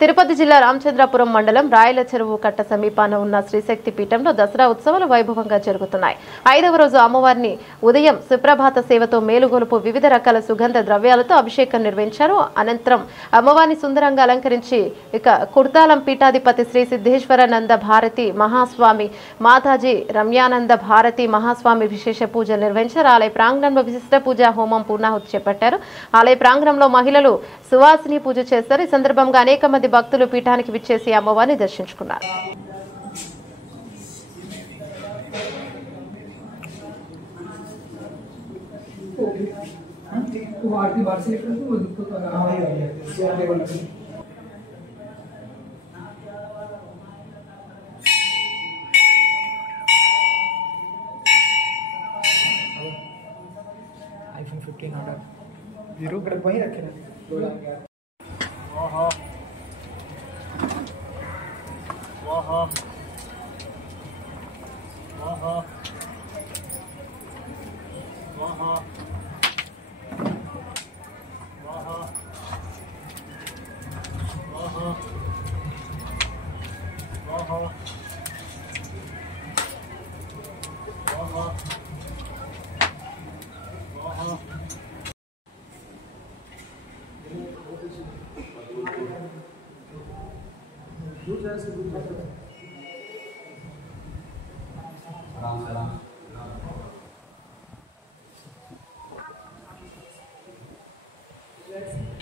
తిరుపతి జిల్లా రామచంద్రపురం మండలం రాయల చెరువు కట్ట సమీపాన ఉన్న శ్రీశక్తి పీఠంలో దసరా ఉత్సవాలు వైభవంగా జరుగుతున్నాయి. 5వ రోజు అమ్మవారిని ఉదయం సుప్రభాత సేవతో మేలుగొలుపు వివిధ రకాల సుగంధ ద్రవ్యాలతో అభిషేకం నిర్వహించారు. అనంతరం అమ్మవారిని సుందరంగా అలంకరించి కుర్తాలం పీఠాధిపతి శ్రీ సిద్ధేశ్వరానంద భారతి మహాస్వామి మాతాజీ రమ్యానంద భారతి మహాస్వామి విశేష పూజ నిర్వహించారు. ఆలయ ప్రాంగణంలో విశిష్ట పూజా హోమం పూర్ణాహుతి చేపట్టారు. ఆలయ ప్రాంగణంలో మహిళలు సువాసిని పూజ చేస్తారు. ఈ సందర్భంగా అనేక మంది భక్తులు పీఠానికి విచ్చేసి అమ్మవారిని దర్శించుకున్నారు. iPhone 15 ऑर्डर 0 कड़क वहीं रखे ना Gracias.